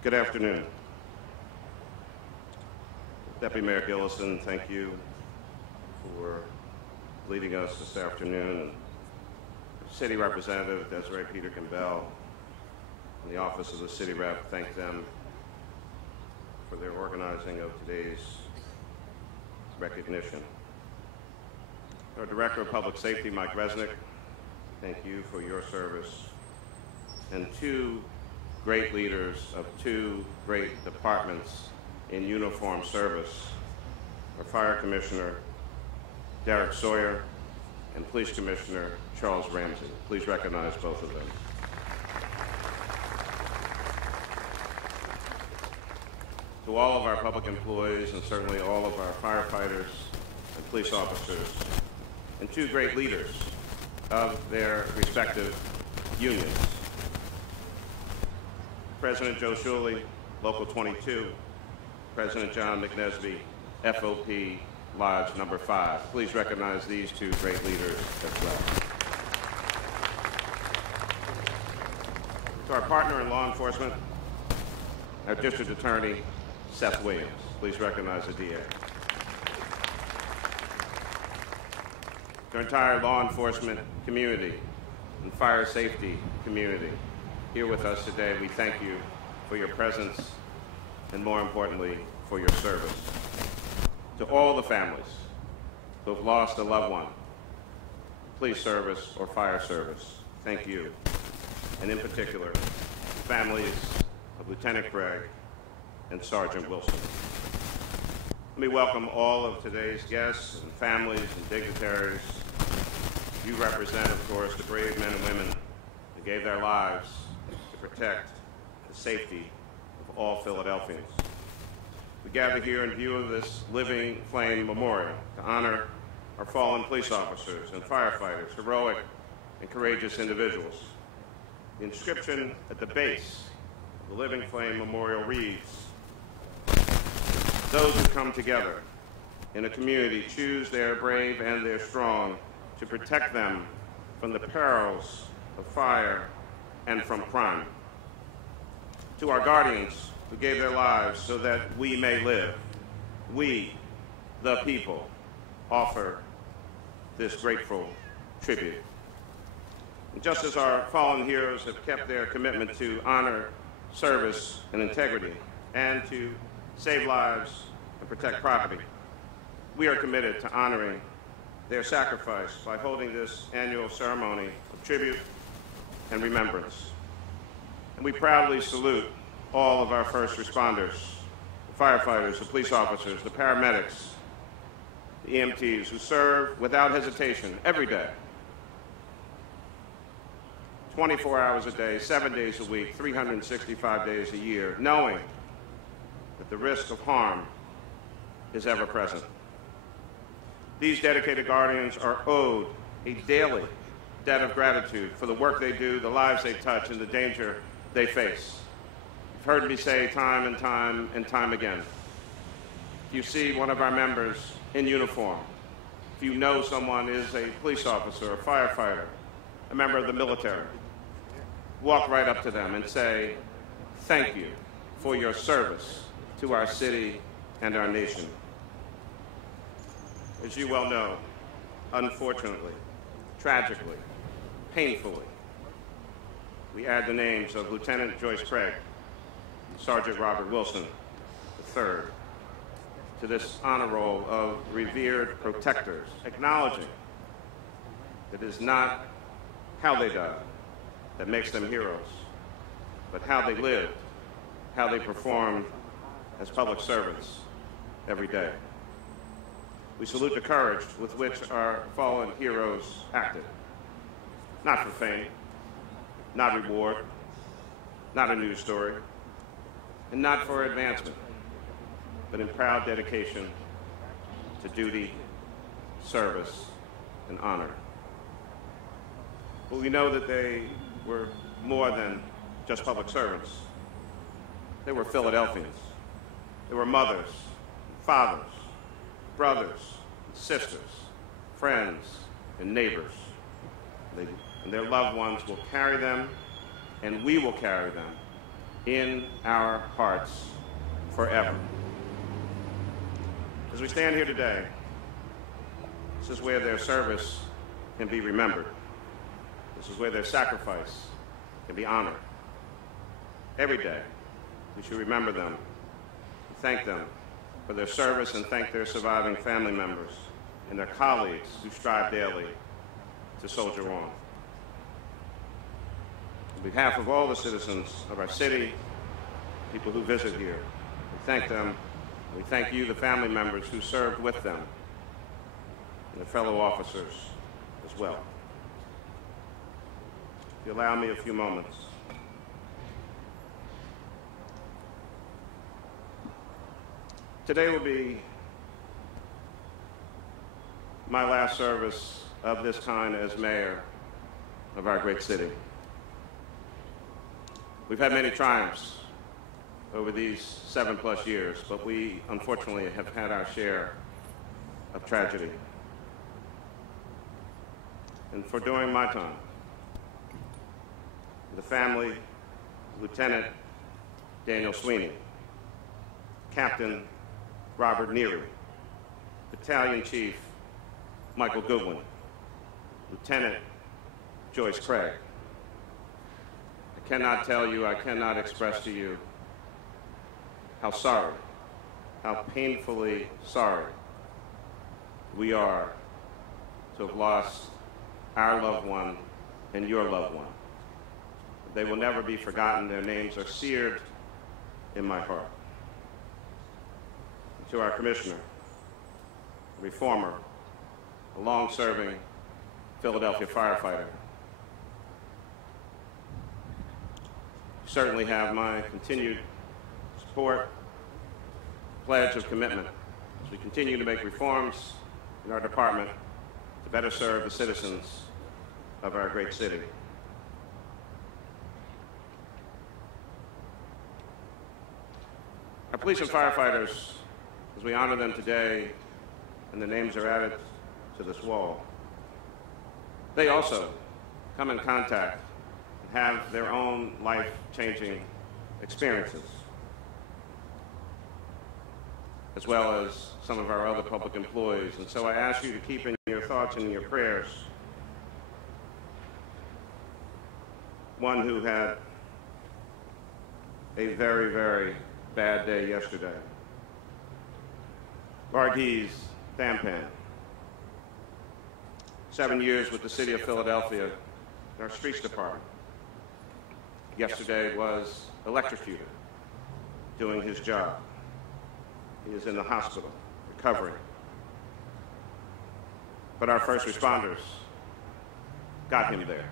Good afternoon. Deputy Mayor Gillison, thank you for leading us this afternoon. City Representative Desiree Peterkin-Bell and the Office of the City Rep, thank them for their organizing of today's recognition. Our Director of Public Safety, Mike Resnick, thank you for your service. And two great leaders of two great departments in uniform service, our Fire Commissioner, Derek Sawyer, and Police Commissioner, Charles Ramsey. Please recognize both of them. To all of our public employees, and certainly all of our firefighters and police officers, and two great leaders of their respective unions. President Joe Shuley, Local 22, President John McNesby, FOP Lodge Number 5. Please recognize these two great leaders as well. To our partner in law enforcement, our District Attorney, Seth Williams. Please recognize the DA. To our entire law enforcement community and fire safety community here with us today, we thank you for your presence and, more importantly, for your service. To all the families who have lost a loved one, police service or fire service, thank you. And in particular, families of Lieutenant Craig and Sergeant Wilson. Let me welcome all of today's guests and families and dignitaries. You represent, of course, the brave men and women who gave their lives to protect the safety of all Philadelphians. We gather here in view of this Living Flame Memorial to honor our fallen police officers and firefighters, heroic and courageous individuals. The inscription at the base of the Living Flame Memorial reads, "Those who come together in a community choose their brave and their strong to protect them from the perils of fire and from crime." To our guardians who gave their lives so that we may live, we, the people, offer this grateful tribute. And just as our fallen heroes have kept their commitment to honor, service, and integrity, and to save lives and protect property, we are committed to honoring their sacrifice by holding this annual ceremony of tribute and remembrance. And we proudly salute all of our first responders, the firefighters, the police officers, the paramedics, the EMTs who serve without hesitation every day, 24 hours a day, 7 days a week, 365 days a year, knowing that the risk of harm is ever present. These dedicated guardians are owed a daily debt of gratitude for the work they do, the lives they touch, and the danger they face. You've heard me say time and time and time again, if you see one of our members in uniform, if you know someone is a police officer, a firefighter, a member of the military, walk right up to them and say, "Thank you for your service to our city and our nation." As you well know, unfortunately, tragically, painfully, we add the names of Lieutenant Joyce Craig and Sergeant Robert Wilson III to this honor roll of revered protectors, acknowledging that it is not how they died that makes them heroes, but how they lived, how they performed as public servants every day. We salute the courage with which our fallen heroes acted, not for fame, not reward, not a news story, and not for advancement, but in proud dedication to duty, service, and honor. But we know that they were more than just public servants. They were Philadelphians. They were mothers, fathers, brothers, sisters, friends, and neighbors. And their loved ones will carry them, and we will carry them in our hearts forever. As we stand here today, this is where their service can be remembered. This is where their sacrifice can be honored. Every day, we should remember them, thank them for their service, and thank their surviving family members and their colleagues who strive daily to soldier on. On behalf of all the citizens of our city, people who visit here, we thank them. We thank you, the family members who served with them, and the fellow officers as well. If you allow me a few moments. Today will be my last service of this kind as mayor of our great city. We've had many triumphs over these 7+ years, but we unfortunately have had our share of tragedy. And for during my time, the family, Lieutenant Daniel Sweeney, Captain Robert Neary, Battalion Chief Michael Goodwin, Lieutenant Joyce Craig. I cannot tell you, I cannot express to you how sorry, how painfully sorry we are to have lost our loved one and your loved one. They will never be forgotten. Their names are seared in my heart. To our commissioner, a reformer, a long-serving Philadelphia firefighter, you certainly have my continued support, pledge of commitment as we continue to make reforms in our department to better serve the citizens of our great city. Our police and firefighters, as we honor them today and their names are added to this wall, they also come in contact and have their own life-changing experiences, as well as some of our other public employees. And so I ask you to keep in your thoughts and in your prayers one who had a very, very bad day yesterday. Varghese Thampan, 7 years with the city of Philadelphia in our streets department. Yesterday was electrocuted doing his job. He is in the hospital, recovering. But our first responders got him there.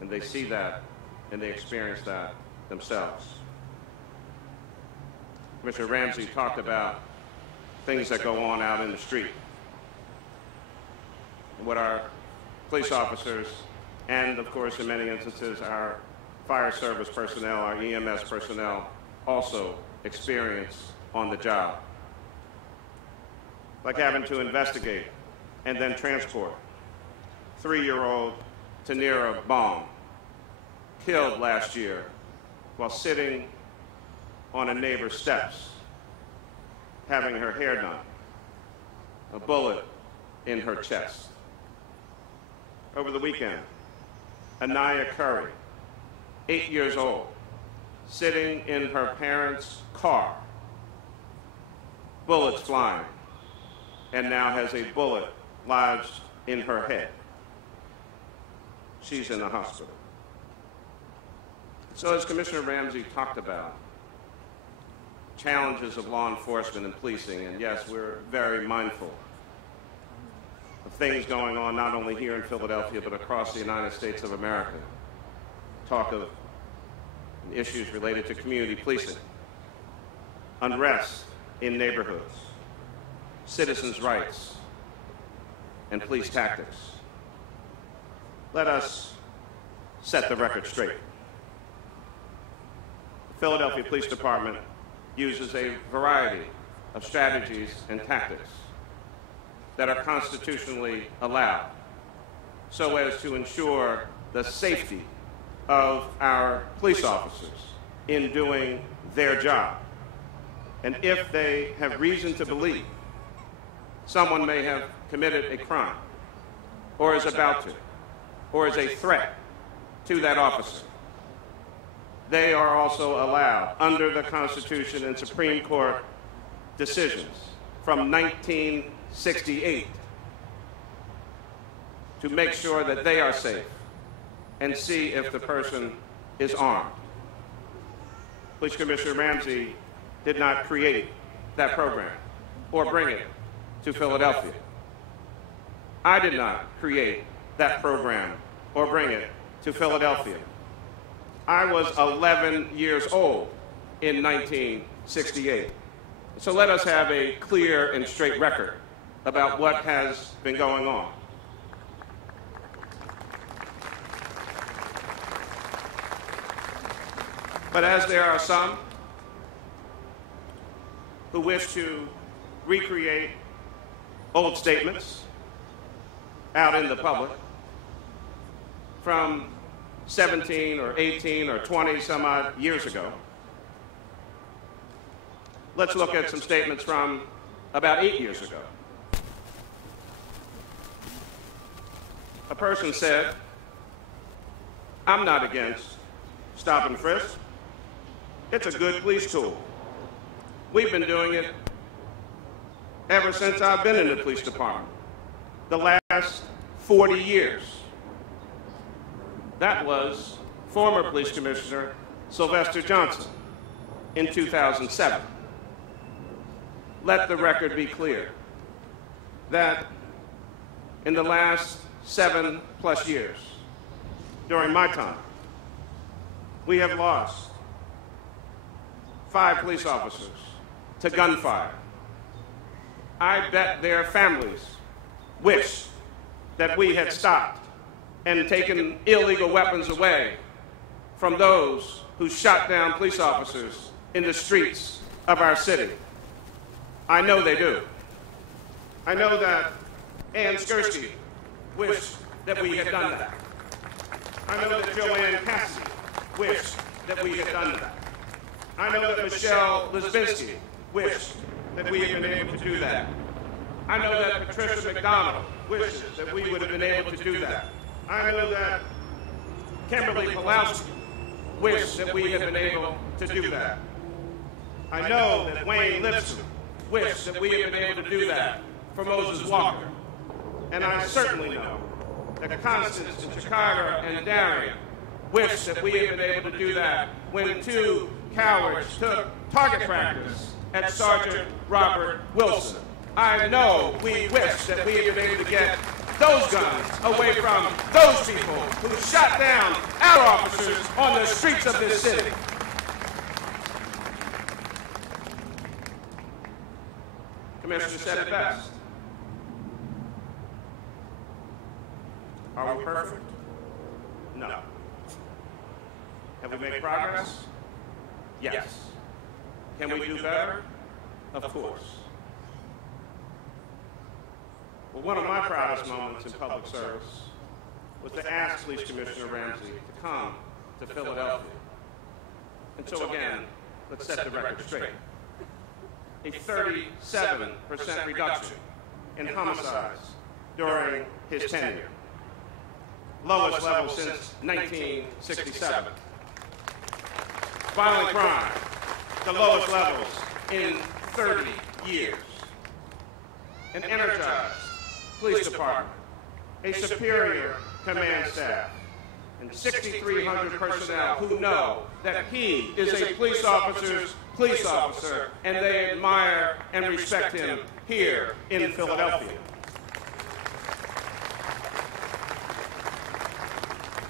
And they see that, and they experience that themselves. Commissioner Ramsey talked about things that go on out in the street, and what our police officers, and of course in many instances our fire service personnel, our EMS personnel, also experience on the job. Like having to investigate and then transport 3-year-old Tanira Baum, killed last year while sitting on a neighbor's steps, having her hair done, a bullet in her chest. Over the weekend, Anaya Curry, 8 years old, sitting in her parents' car, bullets flying, and now has a bullet lodged in her head. She's in the hospital. So as Commissioner Ramsey talked about, challenges of law enforcement and policing, and yes, we're very mindful of things going on not only here in Philadelphia, but across the United States of America. Talk of issues related to community policing, unrest in neighborhoods, citizens' rights, and police tactics. Let us set the record straight. The Philadelphia Police Department uses a variety of strategies and tactics that are constitutionally allowed so as to ensure the safety of our police officers in doing their job. And if they have reason to believe someone may have committed a crime, or is about to, or is a threat to that officer, they are also allowed, under the Constitution and Supreme Court decisions from 1968, to make sure that they are safe and see if the person is armed. Police Commissioner Ramsey did not create that program or bring it to Philadelphia. I did not create that program or bring it to Philadelphia. I was 11 years old in 1968. So let us have a clear and straight record about what has been going on. But as there are some who wish to recreate old statements out in the public from 17 or 18 or 20 some odd years ago, let's look at some statements from about 8 years ago. A person said, "I'm not against stop and frisk. It's a good police tool. We've been doing it ever since I've been in the police department, the last 40 years. That was former Police Commissioner Sylvester Johnson in 2007. Let the record be clear that in the last 7+ years, during my time, we have lost 5 police officers to gunfire. I bet their families wish that we had stopped and taken illegal weapons away from those who shot down police officers in the streets of our city. I know they do. I know that Ann Skursky wished that we had done that. I know that Joanne Cassidy wished that we had done that. I know that Michelle Lisbinski wished that we had been able to do that. I know that Patricia McDonald wishes that we would have been able to do that. I know that Kimberly Pawlowski wished that we had been able to do that. I know that Wayne Lipscomb wished that we had been able to do that for Moses Walker. And I certainly know that Constance and Chicago and Darian wished that we had been able to do that when 2 cowards took target practice at Sergeant Robert Wilson. I know we wish that we had been able to get those guns away from those people who shot down our officers on the streets of this city. Commissioner said it best. Are we perfect? No. Have we made progress? Yes. Can we do better? Of course. Well, one of my proudest moments in public service was to ask Police Commissioner Ramsey to come to Philadelphia. And so again, let's set the record straight. A 37% reduction in homicides during his tenure. Lowest level since 1967. Violent crime, the lowest levels in 30 years. An energized police department, a superior command staff, and 6,300 personnel who know that he is a police officer's police officer, and they admire and respect him here in Philadelphia.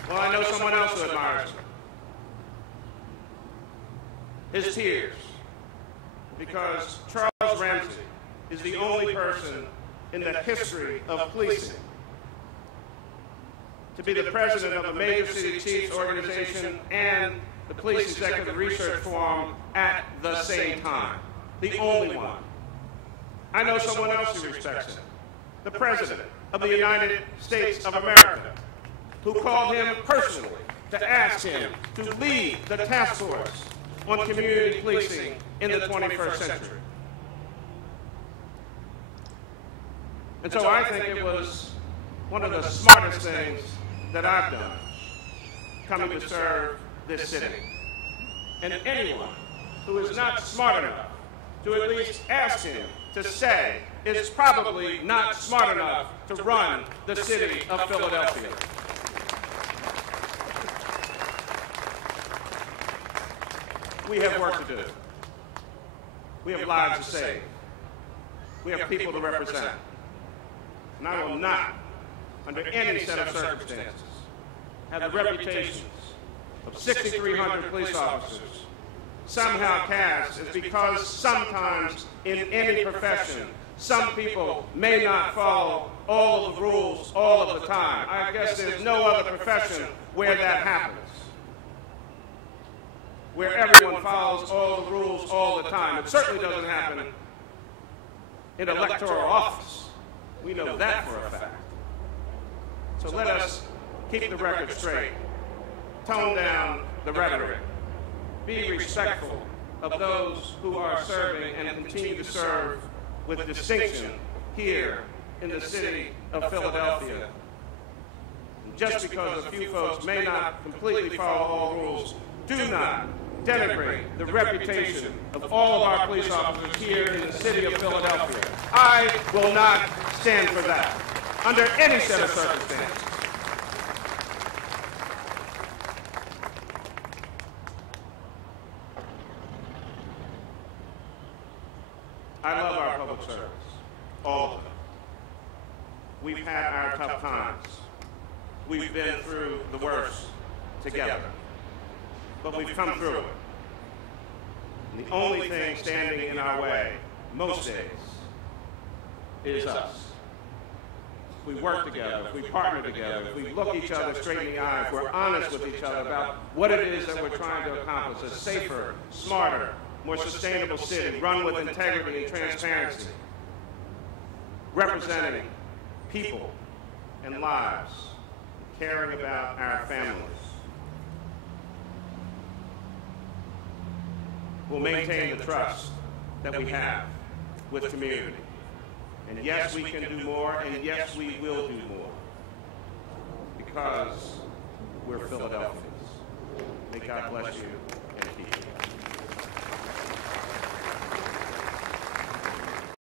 Well, I know someone else who admires him. His tears, because Charles Ramsey is the only person in the history of policing to be the president of a major city chiefs organization and the Police Executive Research Forum at the same time. The only one. I know someone else who respects him. The President of the United States of America, who called him personally to ask him to lead the task force on community policing in the 21st century. And so I think it was one of the smartest things that I've done coming to serve this city. And anyone who is not smart enough to at least ask him to say is probably not smart enough to run the city of Philadelphia. We have work to do. We have lives to save. We have people to represent. And I will not, under any set of circumstances, have the reputations of 6,300 police officers somehow cast as because sometimes in any profession, some people may not follow all of the rules all of the time. I guess there's no other profession where that happens, where everyone follows all the rules all the time. It certainly doesn't happen in electoral office. We know that for a fact. So let us keep the record straight, tone down the rhetoric, be respectful of those who are serving and continue to serve with distinction here in the city of Philadelphia. And just because a few folks may not completely follow all rules, do not denigrate the reputation of all of our police officers here in the city of Philadelphia. I will not stand for that under any set of circumstances. I love our public service, all of them. We've had our tough times. We've been through the worst together. But we've come through it. And the only thing standing in our way, most days, is us. If we work together, if we partner together, if we look each other straight in the eye, if we're honest with each other about what it is that we're trying to accomplish, a safer, smarter, more sustainable city, run with integrity and transparency, representing people and lives, caring about our families. We'll maintain the trust that we have with community. And yes, we can do more, and yes, we will do more, because we're Philadelphians. May God bless you and keep you.